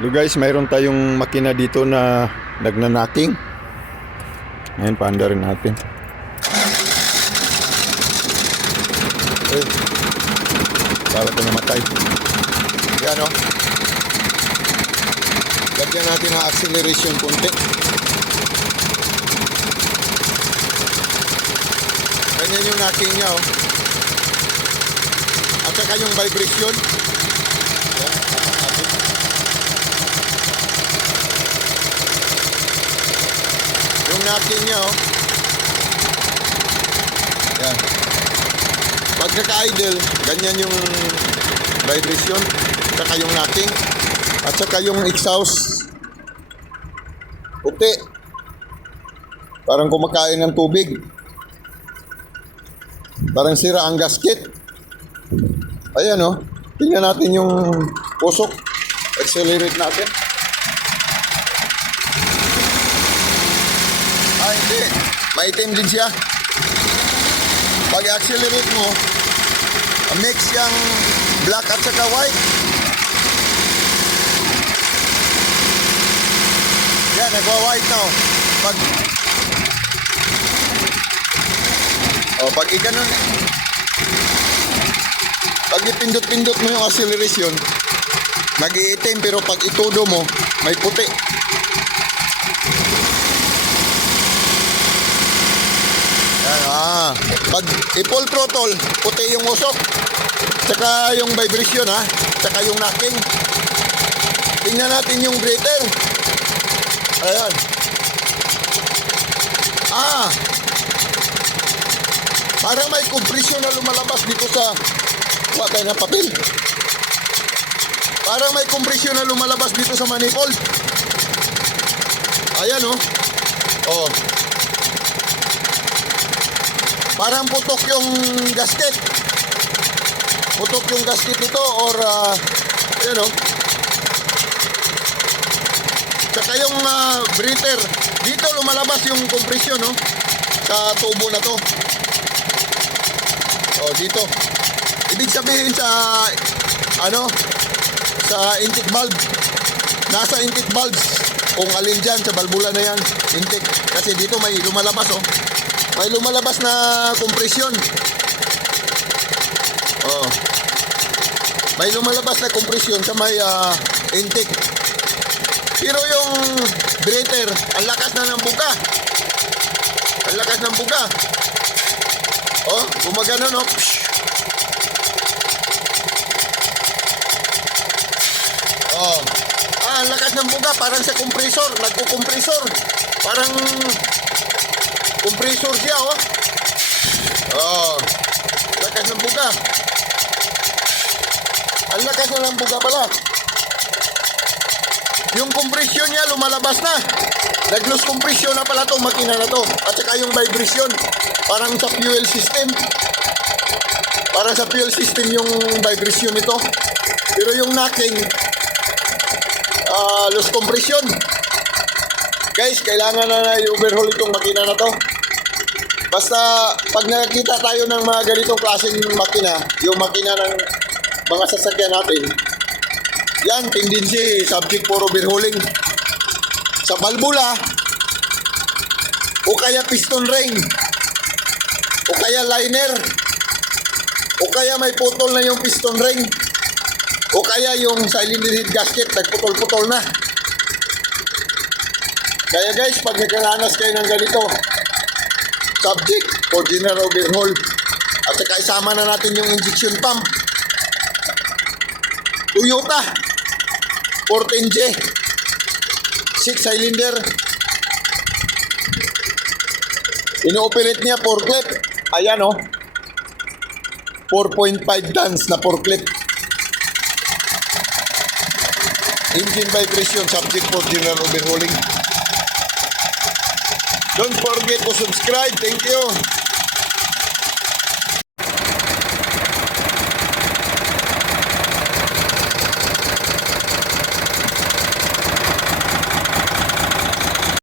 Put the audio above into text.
So guys, mayroon tayong makina dito na nagnanaking. Ngayon, paanda rin natin. Eh, para ito namatay. Yan o. Lagyan natin ang acceleration konti. Ganyan yung knocking niya o. At saka yung vibration. Yan, natin. Yung knocking niya oh. Yan. Pagkaka-idle, ganyan yung vibration, saka yung knocking, at saka yung exhaust. Puti. Parang kumakain ng tubig. Parang sira ang gasket. Ayan oh. Tingnan natin yung pusok. Accelerate natin. Hindi. Maitim din siya. Pag accelerate mo, mix yung black at saka white. Yan, nagwa-white na oh. Pag iganon, pag ipindot-pindot mo yung acceleration, nag-iitim, pero pag itudo mo, may puti. Pag i-full throttle, puti yung usok. Tsaka yung vibration ha. Tsaka yung knocking. Tingnan natin yung breather. Ayan. Parang may compression na lumalabas dito sa kuha tayo ng papel. Parang may compression na lumalabas dito sa manifold. Ayan oh. Oh. Parang putok yung gasket. Putok yung gasket nito or yun o. Saka yung breather. Dito lumalabas yung compression no? Sa tubo na to. O dito. Ibig sabihin sa sa intake valve. Nasa intake valves. Kung alin dyan sa balbula na yan. Intake. Kasi dito may lumalabas oh. May lumalabas na compression. Oh. May lumalabas na compression sa may intake. Pero yung breather, ang lakas na ng buga. Ang lakas ng buga. Oh, gumagano no. Oh. Ang lakas ng buga parang sa compressor, nagko-compressor. Parang compressor siya oh. Oh. Lakas ng buga. Ang lakas na ng buga pala. Yung compression niya lumalabas na. Nag-lose compression na pala itong makina na to. At saka yung vibration. Parang sa fuel system. Parang sa fuel system yung vibration nito. Pero yung knocking lose compression. Guys, kailangan na i-overhaul itong makina na to. Basta pag nakikita tayo ng mga ganitong klaseng makina, yung makina ng mga sasakyan natin, yan, tendency, subject for overhauling. Sa balbula, o kaya piston ring, o kaya liner, o kaya may putol na yung piston ring, o kaya yung cylinder head gasket, nagputol-putol na. Kaya guys, pag nagkaranas kayo ng ganito, subject for general overhaul. At saka isama na natin yung injection pump. Toyota 14J 6 cylinder. Ino-operate niya forklift. Ayan oh. 4.5 tons na forklift. Engine vibration, subject for general overhauling. Don't forget to subscribe. Thank you.